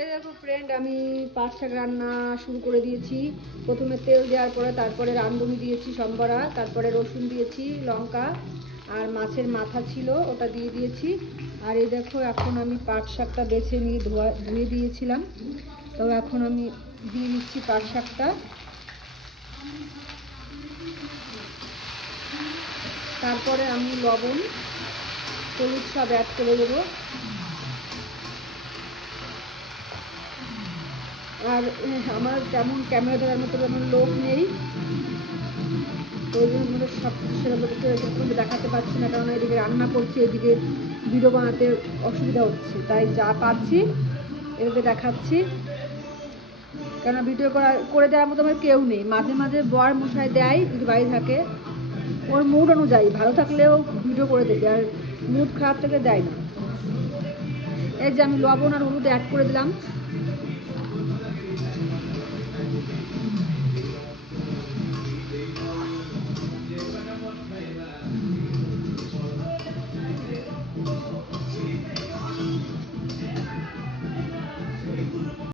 এই দেখো ফ্রেন্ড আমি পাঁচ শাক রান্না শুরু করে দিয়েছি। প্রথমে তেল দেওয়ার পরে তারপরে রাঁধুনি দিয়েছি সম্বরা, তারপরে রসুন দিয়েছি, লঙ্কা, আর মাছের মাথা ছিল, ওটা দিয়ে দিয়েছি। আর এই দেখো, এখন আমি পাট শাকটা বেছে নিয়ে ধোয়া, ধুয়ে দিয়েছিলাম। তো এখন আমি দিয়ে দিচ্ছি পাট শাকটা। তারপরে আমি লবণ, হলুদ সব অ্যাড করে দেবো। আর আমার তেমন ক্যামেরা ধরার মতো তেমন লোক নেই। ওই জন্য সব কিছু দেখাতে পারছি না, কারণ এদিকে রান্না করছি, এদিকে ভিডিও বানাতে অসুবিধা হচ্ছে। তাই যা পাচ্ছি এদিকে দেখাচ্ছি। কেন ভিডিও করা, করে দেওয়ার মতো আমার কেউ নেই। মাঝে মাঝে বর মশাই দেয়, যদি বাড়ি থাকে, ওর মুড অনুযায়ী। ভালো থাকলেও ভিডিও করে দেবে, আর মুড খারাপ থাকলে দেয় না। এই যে আমি লবণ আর হলুদ অ্যাড করে দিলাম। Thank you.